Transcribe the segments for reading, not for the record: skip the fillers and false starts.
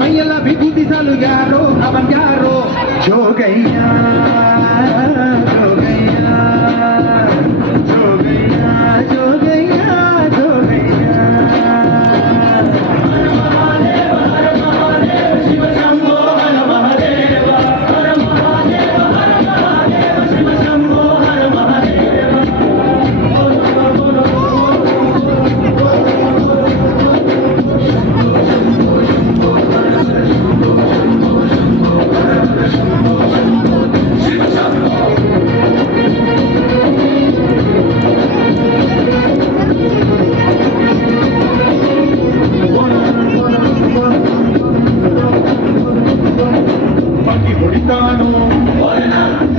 ಮೈಯೆಲ್ಲ ವಿಭೂತಿಸಲು ಯಾರೋ ಅವನ್ ಯಾರೋ ಜೋಗಯ್ಯ ಜೋಗಯ್ಯ ಜೋಗಯ್ಯ ಜೋಗಯ್ಯ ಜೋಗಯ್ಯ ಶಿವ ಶಂಭೋ ಹರ ಮಹಾದೇವ ಹರ ಮಹಾದೇವ ಹರ ಮಹಾದೇವ ಶಿವ ಶಂಭೋ ಹರ ಮಹಾದೇವ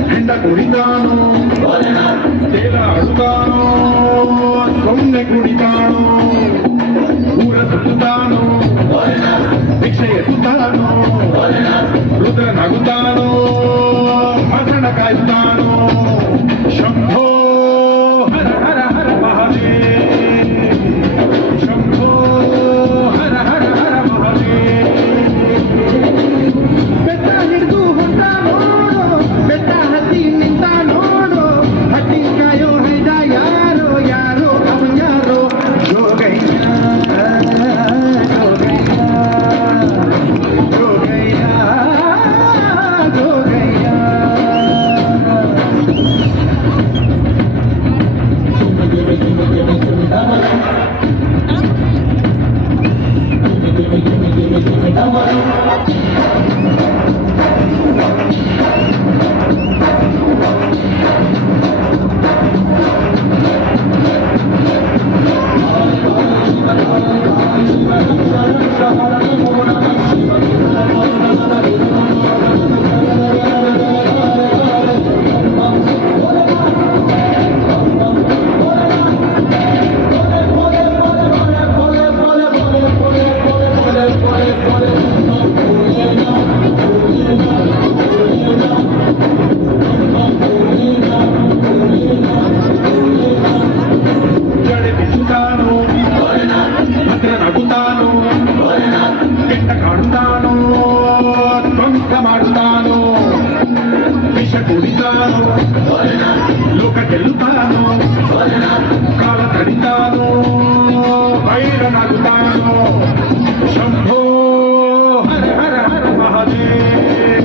ಹೆಂಡ ಕುಡಿತಾನೋ ತೇಲ ಆಡುತ್ತಾನೋ ಸೊನ್ನೆ ಕುಡಿತಾನೋ ಊರ ಸುತ್ತಾನೋ ಭಿಕ್ಷೆ ಎತ್ತುತ್ತಾನೋ ರುದ್ರ ನಗುತ್ತಾನೋ ಮಸಣ ಕಾಯ್ತಾನೋ ಶಂಭೋ ಹರ ಹರ ಹರ ಮಹಾದೇವ ಶಂಭೋ ಹರ ಹರ ಹರ ಮಹಾದೇವ ಬೆಟ್ಟ ಹಿಡಿದು ಹೊಂಟ ನೋಡು ಬೆಟ್ಟ ಹತ್ತಿ ನಿಂತ ನೋಡು ಹತ್ತಿ ಕಾಯೋ ಹೈದ ಯಾರೋ ಯಾರೋ ಅವನ್ ಯಾರೋ ಜೋಗಯ್ಯ ಜೋಗಯ್ಯ ಜೋಗಯ್ಯ ಜೋಗಯ್ಯ ಮಾಡುತ್ತಾನೋ ವಿಷ ಕುಡಿತಾನೋ ಲೋಕ ಗೆಲ್ಲುತ್ತಾನೋ ಕಾಲ ತಡಿತಾನೋ ಭೈರನಾಗುತ್ತಾನೋ ಶಂಭೋ ಹರ ಹರ ಹರ ಮಹಾದೇವ